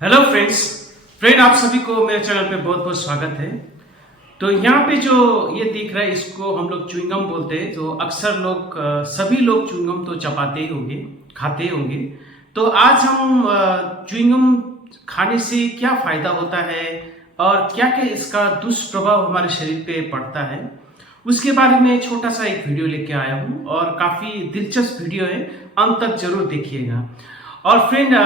Hello friend आप सभी को मेरे चैनल पे बहुत बहुत स्वागत है। तो यहाँ पे जो ये दिख रहा है इसको हम लोग च्युइंगम बोलते हैं। तो अक्सर लोग सभी लोग च्युइंगम तो चबाते ही होंगे, खाते होंगे। तो आज हम च्युइंगम खाने से क्या फायदा होता है और क्या क्या इसका दुष्प्रभाव हमारे शरीर पे पड़ता है, उसके बारे में छोटा सा एक वीडियो लेके आया हूँ और काफी दिलचस्प वीडियो है, अंत तक जरूर देखिएगा। और फ्रेंड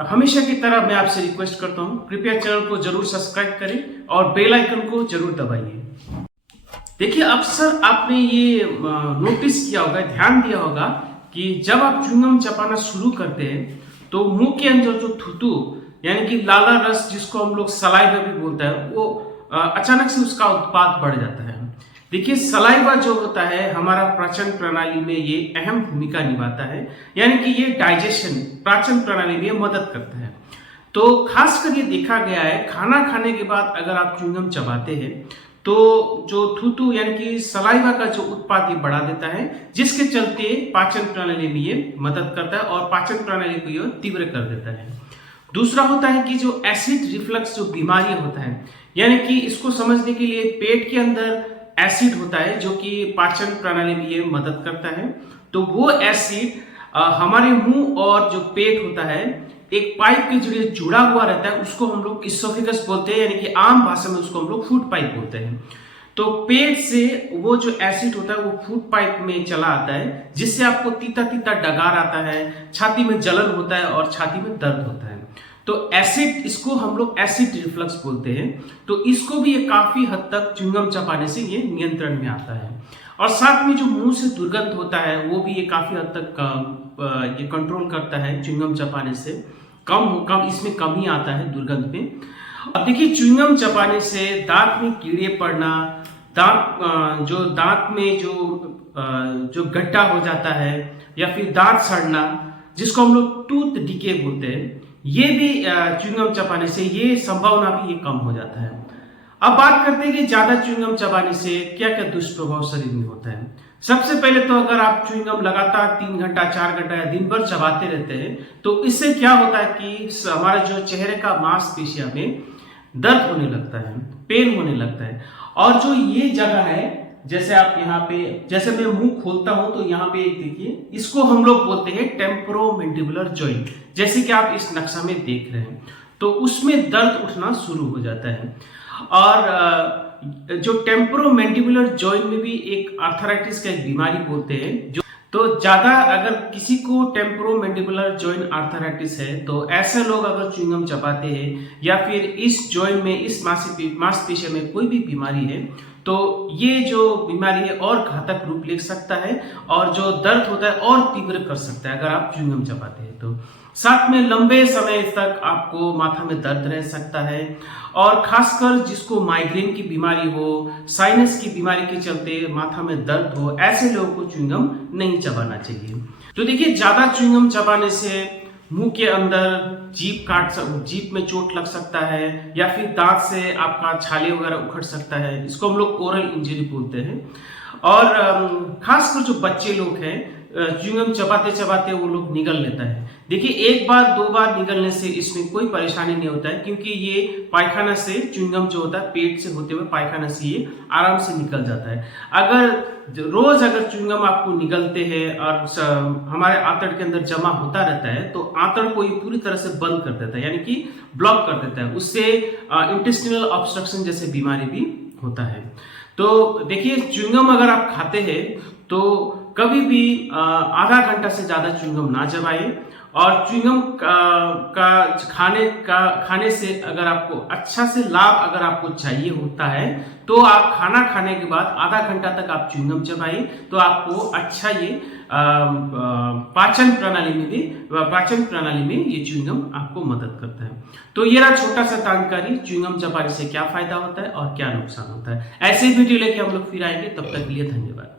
हमेशा की तरह मैं आपसे रिक्वेस्ट करता हूं, कृपया चैनल को जरूर सब्सक्राइब करें और बेल आइकन को जरूर दबाइए। देखिए, अक्सर आपने ये नोटिस किया होगा, ध्यान दिया होगा कि जब आप च्युइंगम चबाना शुरू करते हैं तो मुंह के अंदर जो थूथू यानी कि लाला रस, जिसको हम लोग सलाइवा भी बोलते हैं, वो अचानक से उसका उत्पाद बढ़ जाता है। देखिए, सलाइवा जो होता है हमारा पाचन प्रणाली में ये अहम भूमिका निभाता है, यानी कि ये डाइजेशन पाचन प्रणाली में मदद करता है। तो खासकर ये देखा गया है, खाना खाने के बाद अगर आप च्युइंगम चबाते हैं तो जो थूथू यानी कि सलाइवा का जो उत्पाद ये बढ़ा देता है, जिसके चलते पाचन प्रणाली में ये मदद करता है और पाचन प्रणाली को ये तीव्र कर देता है। दूसरा होता है कि जो एसिड रिफ्लक्स जो बीमारी होता है, यानी कि इसको समझने के लिए पेट के अंदर एसिड होता है जो कि पाचन प्रणाली में ये मदद करता है। तो वो एसिड हमारे मुंह और जो पेट होता है एक पाइप के जरिए जुड़ा हुआ रहता है, उसको हम लोग इसोफेगस बोलते हैं, यानी कि आम भाषा में उसको हम लोग फूड पाइप बोलते हैं। तो पेट से वो जो एसिड होता है वो फूड पाइप में चला आता है, जिससे आपको तीता तीता डकार आता है, छाती में जलन होता है और छाती में दर्द होता है। तो एसिड, इसको हम लोग एसिड रिफ्लक्स बोलते हैं। तो इसको भी ये काफी हद तक च्युइंगम चबाने से ये नियंत्रण में आता है। और साथ में जो मुंह से दुर्गंध होता है वो भी ये काफी हद तक ये कंट्रोल करता है च्युइंगम चबाने से। कम इसमें कमी आता है दुर्गंध में। अब देखिए, च्युइंगम चबाने से दांत में कीड़े पड़ना, दांत में जो गड्ढा हो जाता है या फिर दांत सड़ना, जिसको हम लोग टूथ डिके बोलते हैं, ये भी च्युइंगम चबाने से ये संभावना भी ये कम हो जाता है। अब बात करते हैं कि ज्यादा च्युइंगम चबाने से क्या क्या दुष्प्रभाव शरीर में होता है। सबसे पहले तो अगर आप च्युइंगम लगातार 3 घंटा 4 घंटा या दिन भर चबाते रहते हैं तो इससे क्या होता है कि हमारा जो चेहरे का मांसपेशियों में दर्द होने लगता है, पेन होने लगता है। और जो ये जगह है, जैसे आप यहाँ पे, जैसे मैं मुंह खोलता हूं तो यहाँ पे एक देखिए, इसको हम लोग बोलते हैं टेम्पोरोमैंडिबुलर जॉइंट। जैसे कि आप इस नक्शा में देख रहे हैं तो उसमें दर्द उठना शुरू हो जाता है। और जो टेम्पोरोमैंडिबुलर जॉइंट में भी एक आर्थराइटिस का एक बीमारी बोलते हैं। जो तो ज्यादा अगर किसी को टेम्पोरोमैंडिबुलर जॉइंट आर्थराइटिस है तो ऐसे लोग अगर च्युइंगम चबाते हैं या फिर इस जॉइंट में, इस मांसपेशियों में कोई भी बीमारी है तो ये जो बीमारी है और घातक रूप ले सकता है और जो दर्द होता है और तीव्र कर सकता है अगर आप च्युइंगम चबाते हैं तो। साथ में लंबे समय तक आपको माथा में दर्द रह सकता है और खासकर जिसको माइग्रेन की बीमारी हो, साइनस की बीमारी के चलते माथा में दर्द हो, ऐसे लोगों को च्युइंगम नहीं चबाना चाहिए। तो देखिए, ज्यादा च्युइंगम चबाने से मुंह के अंदर जीभ में चोट लग सकता है या फिर दांत से आपका छाले वगैरह उखड़ सकता है, इसको हम लोग ओरल इंजरी बोलते हैं। और खासकर जो बच्चे लोग हैं, च्युइंगम चबाते चबाते वो लोग निगल लेता है। देखिए, 1 बार 2 बार निगलने से इसमें कोई परेशानी नहीं होता है, क्योंकि ये पायखाना से च्युइंगम जो होता है पेट से होते हुए पायखाना से ये आराम से निकल जाता है। अगर रोज अगर च्युइंगम आपको निगलते हैं और हमारे आंतड़ के अंदर जमा होता रहता है तो आंतड़ को ये पूरी तरह से बंद कर देता है, यानी कि ब्लॉक कर देता है। उससे इंटेस्टिनल ऑब्स्ट्रक्शन जैसे बीमारी भी होता है। तो देखिए, च्युइंगम अगर आप खाते हैं तो कभी भी आधा घंटा से ज्यादा च्युइंगम ना चबाएं। और च्युइंगम खाने से अगर आपको अच्छा से लाभ अगर आपको चाहिए होता है तो आप खाना खाने के बाद आधा घंटा तक आप च्युइंगम चबाएं, तो आपको अच्छा ये पाचन प्रणाली में ये च्युइंगम आपको मदद करता है। तो ये रहा छोटा सा जानकारी, च्युइंगम चबाने से क्या फायदा होता है और क्या नुकसान होता है। ऐसे वीडियो लेके हम लोग फिर आएंगे, तब तक के लिए धन्यवाद।